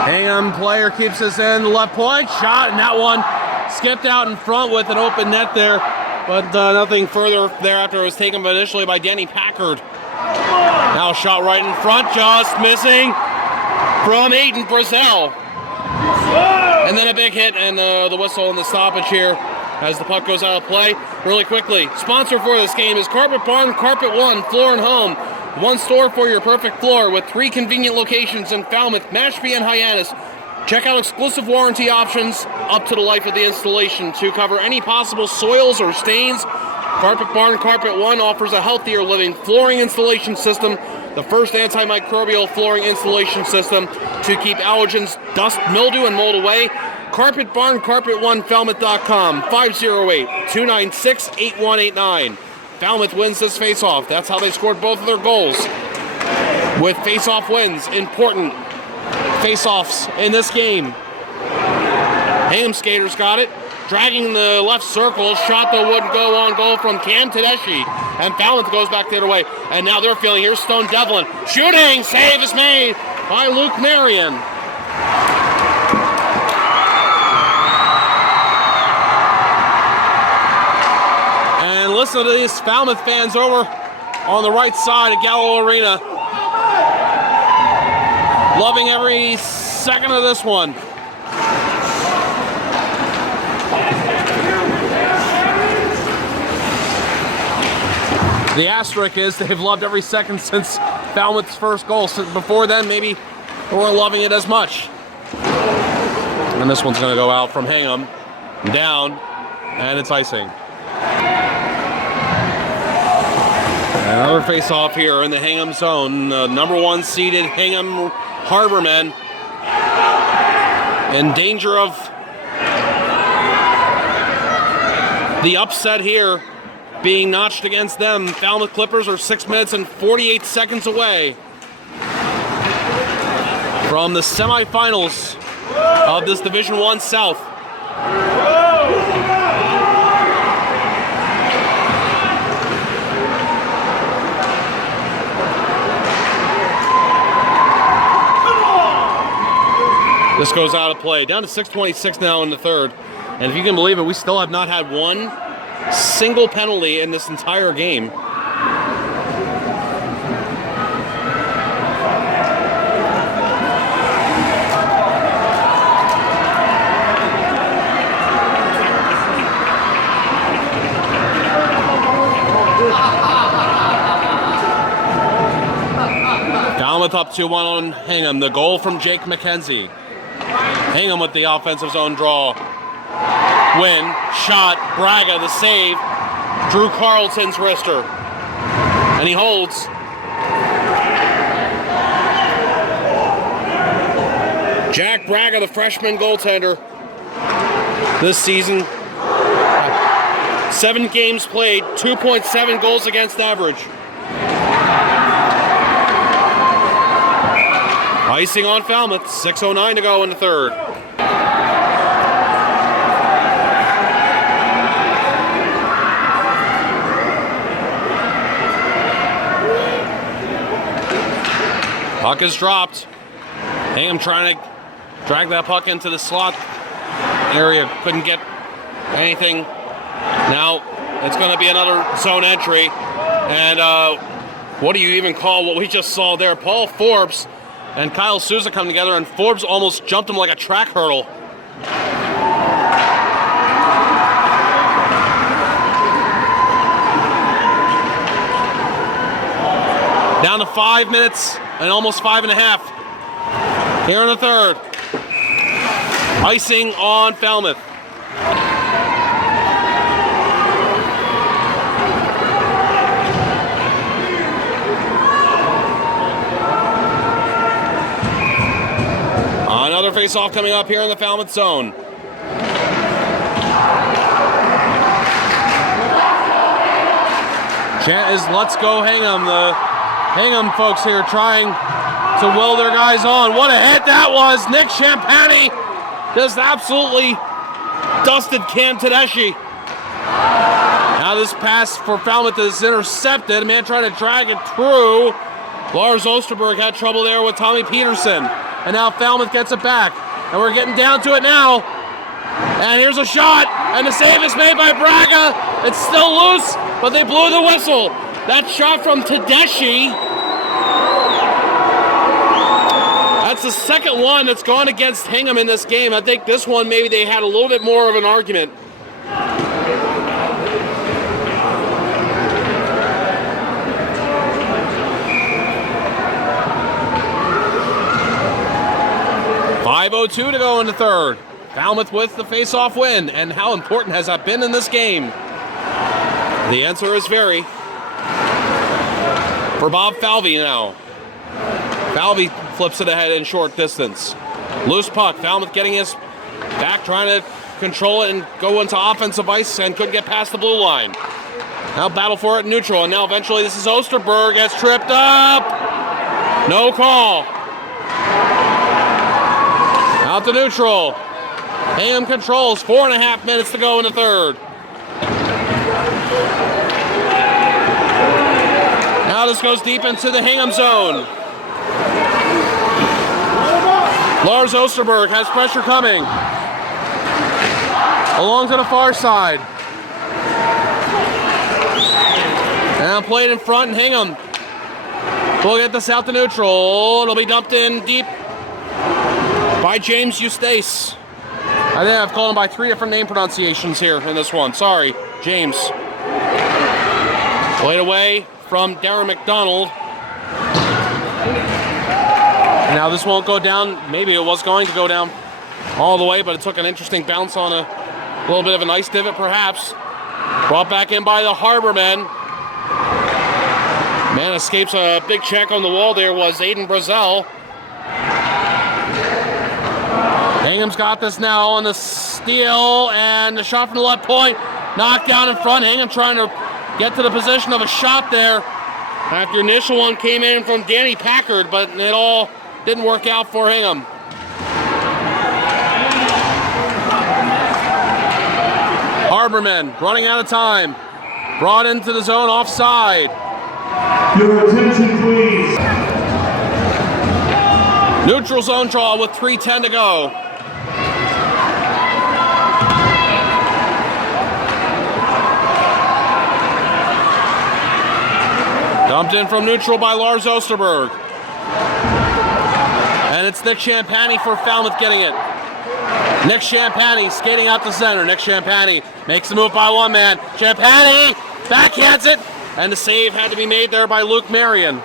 Hingham player keeps us in the left point. Shot, and that one skipped out in front with an open net there, but nothing further thereafter. It was taken initially by Danny Packard. Now a shot right in front, just missing from Aiden Brazel. And then a big hit, and the whistle and the stoppage here as the puck goes out of play. Really quickly, sponsor for this game is Carpet Barn, Carpet One, Floor and Home. One store for your perfect floor with 3 convenient locations in Falmouth, Mashpee, and Hyannis. Check out exclusive warranty options up to the life of the installation to cover any possible soils or stains. Carpet Barn Carpet One offers a healthier living flooring installation system, the first antimicrobial flooring installation system to keep allergens, dust, mildew, and mold away. Carpet Barn Carpet One, Falmouth.com, 508-296-8189. Falmouth wins this face-off. That's how they scored both of their goals. With face-off wins, important face-offs in this game. Hingham skaters got it. Dragging the left circle, shot that wouldn't go on goal from Cam Tedeschi. And Falmouth goes back the other way. And now they're feeling, here's Stone Devlin. Shooting, save is made by Luke Marion. And listen to these Falmouth fans over on the right side of Gallo Arena. Loving every second of this one. The asterisk is they've loved every second since Falmouth's first goal. Since before then, maybe they weren't loving it as much. And this one's going to go out from Hingham, down, and it's icing. Another face-off here in the Hingham zone. Number 1 seeded Hingham Harbormen in danger of the upset here being notched against them. Falmouth Clippers are 6 minutes and 48 seconds away from the semifinals of this Division I South. This goes out of play. Down to 6:26 now in the third. And if you can believe it, we still have not had one single penalty in this entire game. Falmouth up 2-1 on Hingham. The goal from Jake McKenzie. Hingham with the offensive zone draw. Win, shot, Braga the save. Drew Carlton's wrister. And he holds. Jack Braga, the freshman goaltender this season. 7 games played, 2.7 goals against average. Icing on Falmouth, 6:09 to go in the third. Puck is dropped. Hingham trying to drag that puck into the slot area. Couldn't get anything. Now it's going to be another zone entry. And what do you even call what we just saw there? Paul Forbes and Kyle Souza come together, and Forbes almost jumped him like a track hurdle. Down to 5 minutes and almost 5.5 here in the third. Icing on Falmouth. Another face-off coming up here in the Falmouth zone. Chant is "Let's go Hingham." The Hingham folks here trying to will their guys on. What a hit that was! Nick Champagny just absolutely dusted Cam Tedeschi. Now this pass for Falmouth is intercepted. A man trying to drag it through. Lars Osterberg had trouble there with Tommy Peterson. And now Falmouth gets it back. And we're getting down to it now. And here's a shot. And the save is made by Braga. It's still loose, but they blew the whistle. That shot from Tedeschi. That's the second one that's gone against Hingham in this game. I think this one maybe they had a little bit more of an argument. .5:02 to go in the third. Falmouth with the face-off win. And how important has that been in this game? The answer is very. For Bob Falvey now. Falvey flips it ahead in short distance. Loose puck. Falmouth getting his back, trying to control it and go into offensive ice, and couldn't get past the blue line. Now battle for it in neutral, and now eventually this is Osterberg. Gets tripped up. No call. Out to neutral. Hingham controls. 4.5 minutes to go in the third. Now this goes deep into the Hingham zone. Lars Osterberg has pressure coming. Along to the far side. And played in front, and Hingham will get this out to neutral. It'll be dumped in deep by James Eustace. I think I've called him by 3 different name pronunciations here in this one. Sorry, James. Played away from Darren McDonald. Now this won't go down. Maybe it was going to go down all the way, but it took an interesting bounce on a little bit of an ice divot, perhaps. Brought back in by the Harbormen. Man escapes a big check on the wall there was Aiden Brazel. Hingham's got this now on the steal, and the shot from the left point. Knocked down in front. Hingham trying to get to the position of a shot there. After initial one came in from Danny Packard, but it all didn't work out for Hingham. Harbormen running out of time. Brought into the zone offside. Your attention, please. Neutral zone draw with 3:10 to go. Dumped in from neutral by Lars Osterberg. And it's Nick Champagny for Falmouth getting it. Nick Champagny skating out to center. Nick Champagny makes the move by one man. Champagny backhands it. And the save had to be made there by Luke Marion.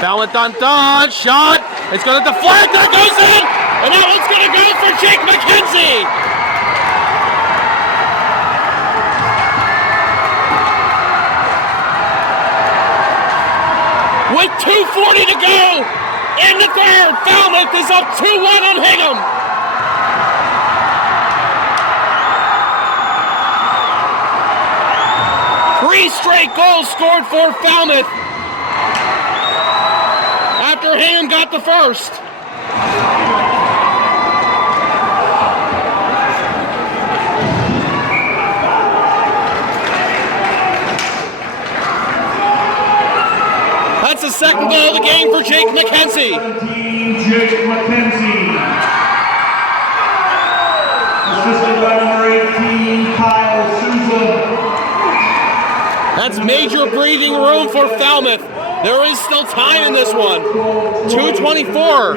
Falmouth done. Shot. It's going to deflect. That goes in. And that one's going to go for Jake McKenzie. With 2:40 to go in the third, Falmouth is up 2-1 on Hingham. Three straight goals scored for Falmouth after Hingham got the first. That's the second goal of the game for Jake McKenzie. 17, Jake McKenzie. Assisted by number 18, Kyle Souza. That's major breathing room for Falmouth. There is still time in this one. 2:24.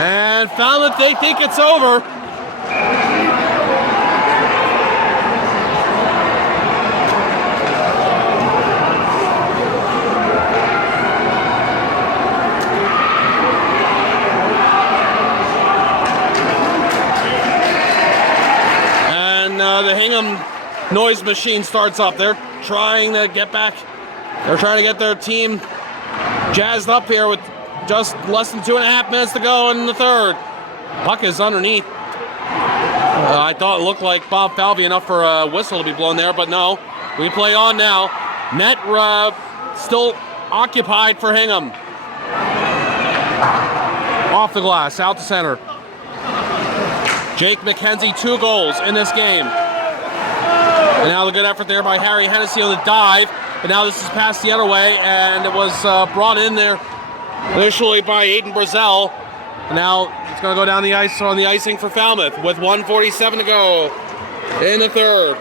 And Falmouth, they think it's over. The Hingham noise machine starts up. They're trying to get back. They're trying to get their team jazzed up here with just less than 2.5 minutes to go in the third. Puck is underneath. I thought it looked like Bob Falvey enough for a whistle to be blown there, but no. We play on now. Net still occupied for Hingham. Off the glass, out to center. Jake McKenzie, 2 goals in this game. And now the good effort there by Harry Hennessy on the dive. But now this is passed the other way, and it was brought in there initially by Aiden Brazel. And now it's going to go down the ice on the icing for Falmouth with 1:47 to go in the third.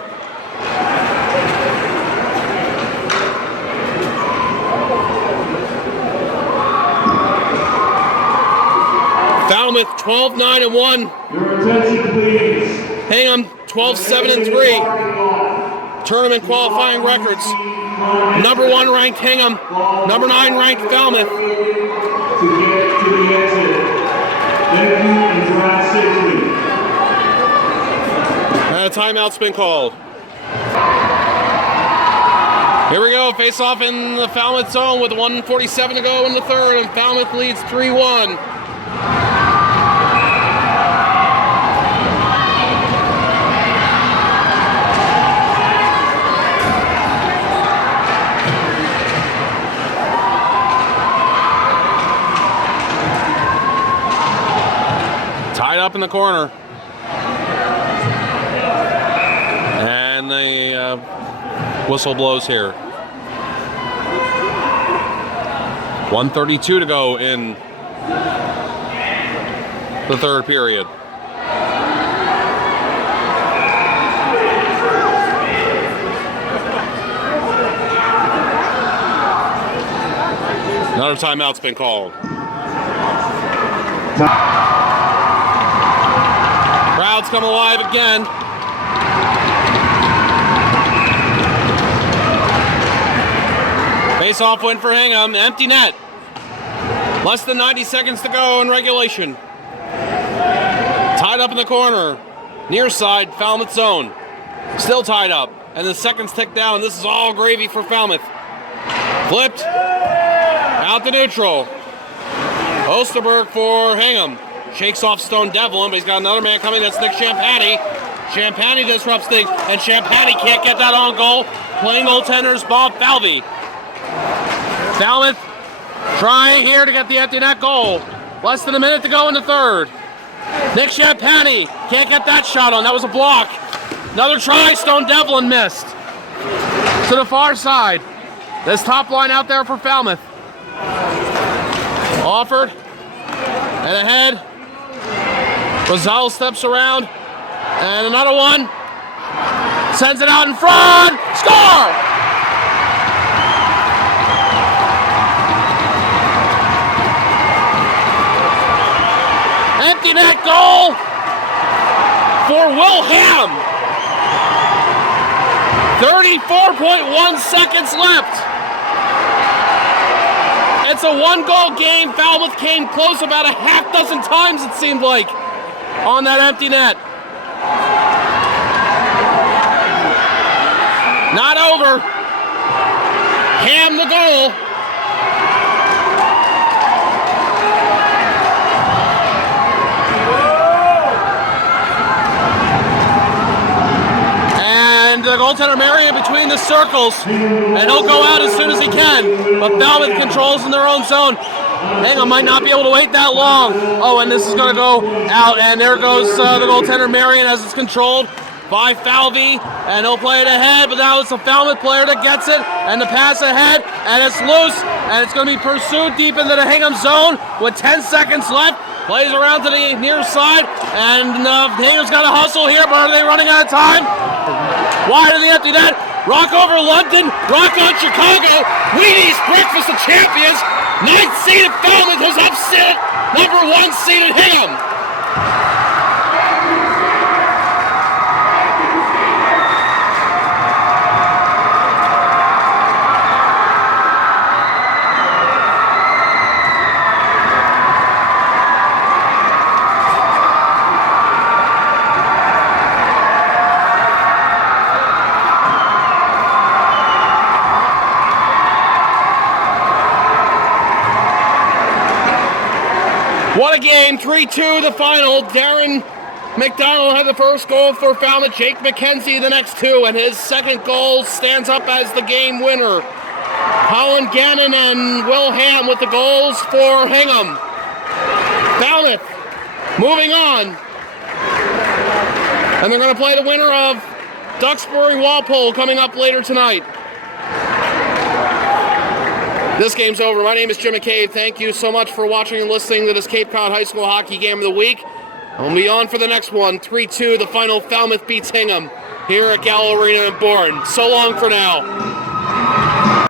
Falmouth 12-9-1. Your attention, please. Hingham 12-7-3. Tournament qualifying records. Number 1 ranked Hingham. Number 9 ranked Falmouth. To get to the exit. Thank you and drive safely. And a timeout's been called. Here we go. Face off in the Falmouth zone with 1:47 to go in the third, and Falmouth leads 3-1. Tied up in the corner. And the whistle blows here. 1:32 to go in the third period. Another timeout's been called. Crowds come alive again. Face-off win for Hingham. Empty net. Less than 90 seconds to go in regulation. Tied up in the corner. Near side, Falmouth zone. Still tied up. And the seconds tick down. This is all gravy for Falmouth. Flipped. Out to neutral. Osterberg for Hingham. Shakes off Stone Devlin, but he's got another man coming. That's Nick Champagny. Champagny disrupts things, and Champagny can't get that on goal. Playing goaltenders Bob Falvey. Falmouth trying here to get the empty net goal. Less than a minute to go in the third. Nick Champagny can't get that shot on. That was a block. Another try. Stone Devlin missed. To the far side. This top line out there for Falmouth. Offered. And ahead. Brazel steps around. And another one. Sends it out in front. Score! Empty net goal for Hingham. 34.1 seconds left. It's a 1-goal game. Falmouth came close about a half dozen times, it seemed like, on that empty net. Not over. Ham the goal. And the goaltender Marion between the circles, and he'll go out as soon as he can. But Falmouth controls in their own zone. Hingham might not be able to wait that long. Oh, and this is going to go out, and there goes the goaltender Marion as it's controlled by Falvey, and he'll play it ahead, but now it's a Falmouth player that gets it, and the pass ahead, and it's loose, and it's going to be pursued deep into the Hingham zone with 10 seconds left. Plays around to the near side, and Hingham's got a hustle here, but are they running out of time? Wide of the empty net. Rock over London, rock on Chicago. Wheaties Breakfast of Champions. 9th seeded Falmouth has upset number 1 seeded Hingham. What a game, 3-2 the final. Darren McDonald had the first goal for Falmouth. Jake McKenzie the next two, and his second goal stands up as the game winner. Colin Gannon and Will Ham with the goals for Hingham. Falmouth moving on. And they're going to play the winner of Duxbury Walpole coming up later tonight. This game's over. My name is Jim McCabe. Thank you so much for watching and listening to this Cape Cod High School Hockey Game of the Week. We'll be on for the next one. 3-2, the final. Falmouth beats Hingham here at Gallo Arena in Bourne. So long for now.